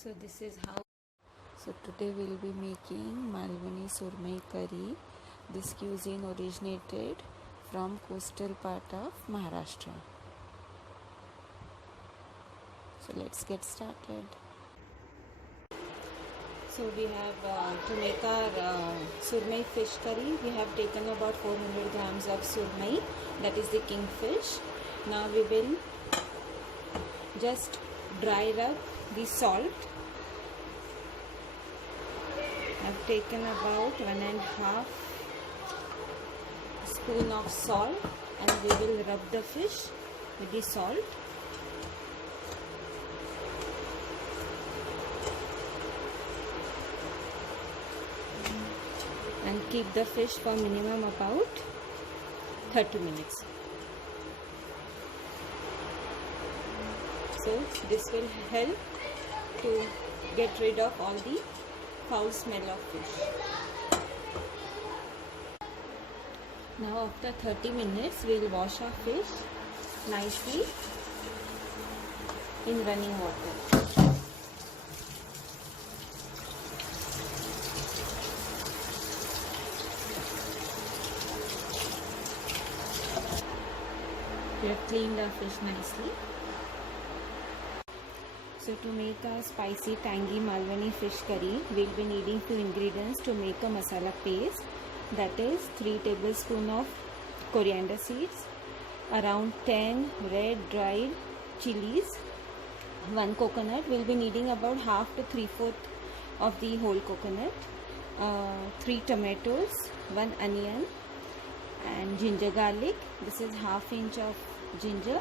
So this is how. So today we'll be making Malwani Surmai curry. This cuisine originated from coastal part of Maharashtra. So let's get started. So we have to make our surmai fish curry. We have taken about 400 grams of surmai, that is the kingfish. Now we will just dry rub the salt. I've taken about 1.5 spoon of salt and we will rub the fish with the salt. And keep the fish for minimum about 30 minutes. So this will help to get rid of all the foul smell of fish. Now after 30 minutes we will wash our fish nicely in running water. We have cleaned our fish nicely. So to make a spicy tangy Malwani fish curry, we will be needing 2 ingredients to make a masala paste. That is 3 tablespoons of coriander seeds, around 10 red dried chilies, 1 coconut. We will be needing about half to 3/4 of the whole coconut, 3 tomatoes, 1 onion, and ginger garlic. This is ½ inch of ginger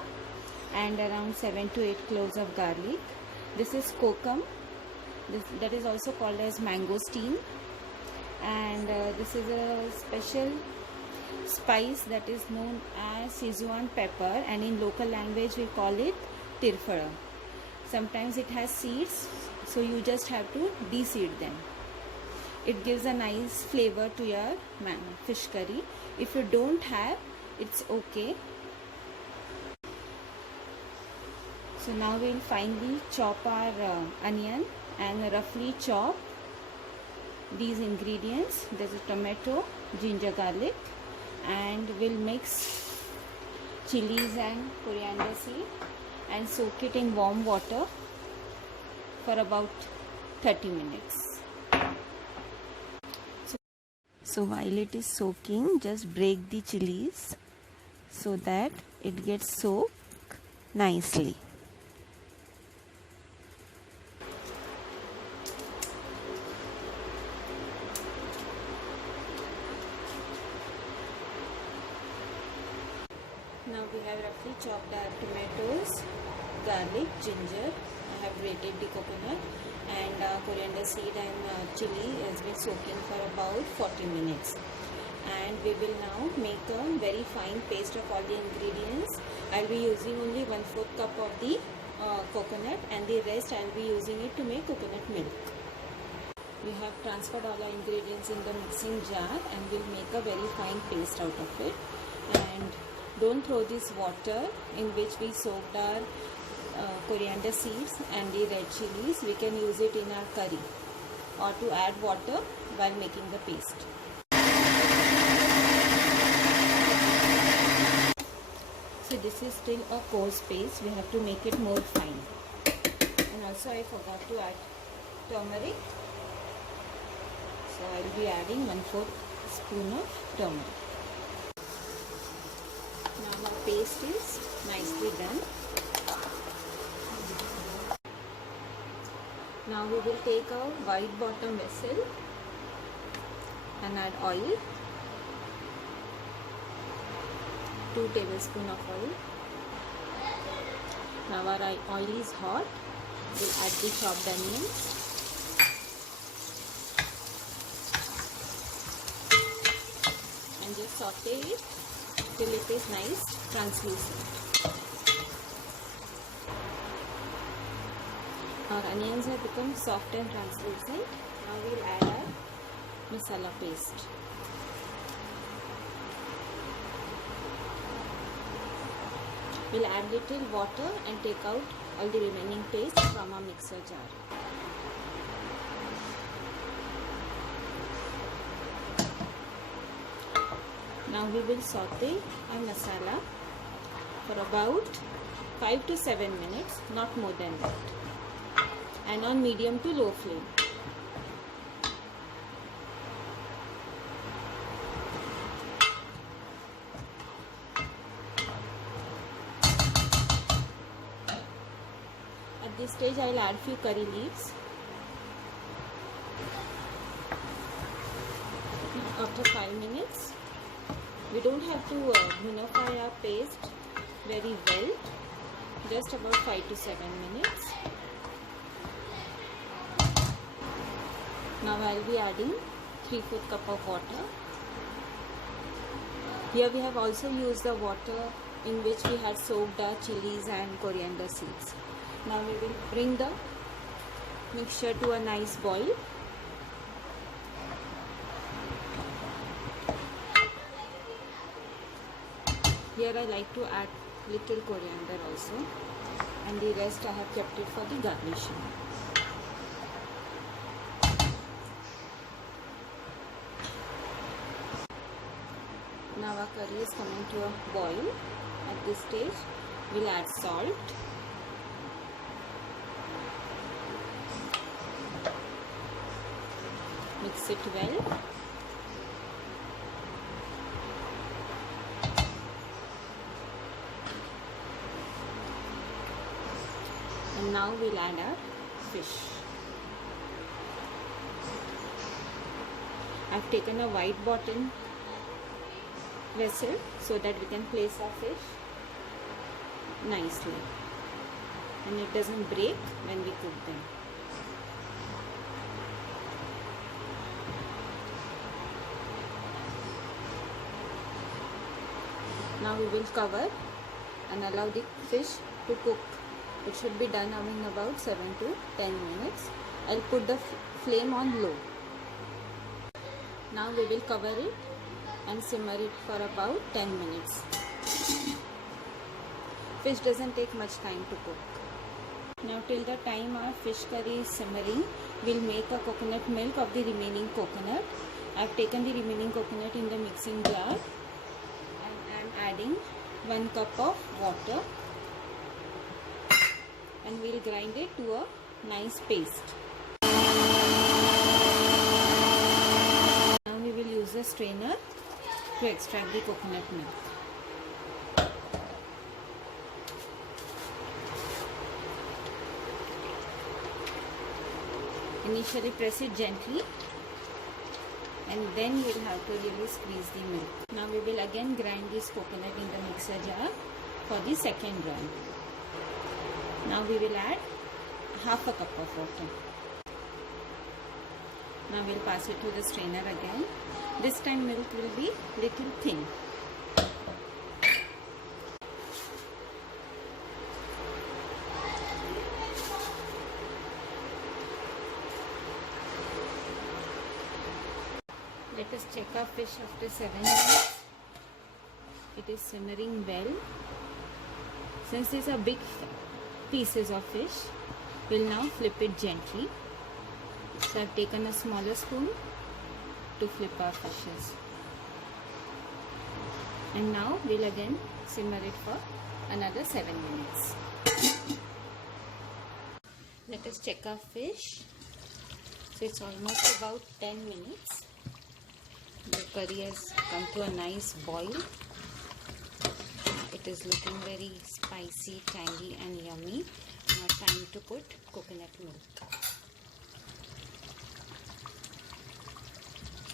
and around 7 to 8 cloves of garlic. This is kokum, that is also called as mangosteen, and this is a special spice that is known as Szechuan pepper, and in local language we call it tirfara. Sometimes it has seeds, so you just have to de-seed them. It gives a nice flavor to your fish curry. If you don't have, it's okay. So now we will finely chop our onion and roughly chop these ingredients. There's a tomato, ginger garlic, and we'll mix chilies and coriander seed and soak it in warm water for about 30 minutes. So while it is soaking, just break the chilies so that it gets soaked nicely. Now we have roughly chopped our tomatoes, garlic, ginger. I have grated the coconut, and coriander seed and chili has been soaking for about 40 minutes. And we will now make a very fine paste of all the ingredients. I will be using only 1/4 cup of the coconut, and the rest I will be using it to make coconut milk. We have transferred all our ingredients in the mixing jar and we'll make a very fine paste out of it. And don't throw this water in which we soaked our coriander seeds and the red chilies. We can use it in our curry or to add water while making the paste. So this is still a coarse paste. We have to make it more fine. And also I forgot to add turmeric. So I will be adding 1/4 spoon of turmeric. Now our paste is nicely done. Now we will take a wide bottom vessel and add oil, 2 tablespoons of oil. Now our oil is hot. We'll add the chopped onions. And just saute it till it is nice translucent. Our onions have become soft and translucent. Now we will add our masala paste. We'll add little water and take out all the remaining paste from our mixer jar. Now we will saute our masala for about 5 to 7 minutes, not more than that, and on medium to low flame. At this stage I will add few curry leaves. After 5 minutes, we don't have to unify our paste very well, just about 5 to 7 minutes. Now I will be adding 3/4 cup of water. Here we have also used the water in which we had soaked our chilies and coriander seeds. Now we will bring the mixture to a nice boil. Here I like to add little coriander also, and the rest I have kept it for the garnishing. Now our curry is coming to a boil. At this stage we'll add salt, mix it well. And now we'll add our fish. I've taken a white bottom vessel so that we can place our fish nicely and it doesn't break when we cook them. Now we will cover and allow the fish to cook. It should be done in about 7 to 10 minutes. I'll put the flame on low. Now we will cover it and simmer it for about 10 minutes. Fish doesn't take much time to cook. Now till the time our fish curry is simmering, we'll make a coconut milk of the remaining coconut. I've taken the remaining coconut in the mixing jar and I'm adding 1 cup of water. And we'll grind it to a nice paste. Now we will use a strainer to extract the coconut milk. Initially press it gently and then we'll have to really squeeze the milk. Now we will again grind this coconut in the mixer jar for the second round. Now we will add half a cup of water. Now we'll pass it to the strainer again. This time milk will be little thin. Let us check our fish after 7 minutes. It is simmering well. Since these are big pieces of fish, we'll now flip it gently. So I've taken a smaller spoon to flip our fishes. And now we'll again simmer it for another 7 minutes. Let us check our fish. So it's almost about 10 minutes. The curry has come to a nice boil. It is looking very spicy, tangy and yummy. Now time to put coconut milk.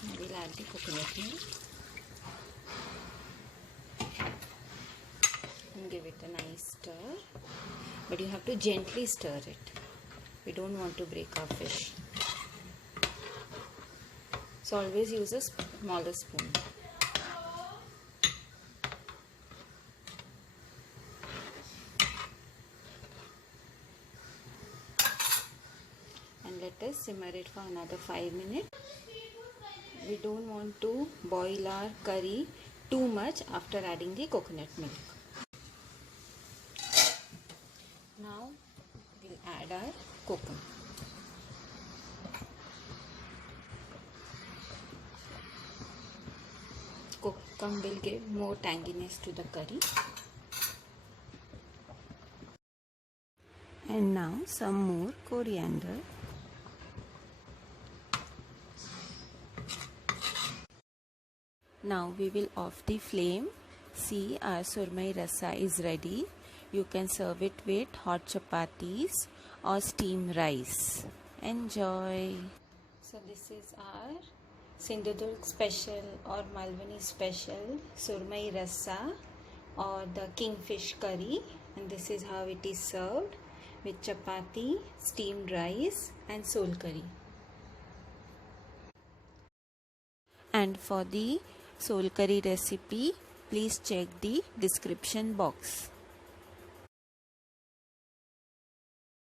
Now we'll add the coconut milk and give it a nice stir. But you have to gently stir it. We don't want to break our fish. So always use a smaller spoon. And let us simmer it for another 5 minutes. We don't want to boil our curry too much after adding the coconut milk. Now we'll add our coconut. Capsicum will give more tanginess to the curry. And now some more coriander. Now we will off the flame. See, our surmai rasa is ready. You can serve it with hot chapatis or steamed rice. Enjoy. So this is our Sindhudurg special or Malwani special surmai rasa or the kingfish curry, and this is how it is served with chapati, steamed rice and sol curry. And for the sol curry recipe, please check the description box.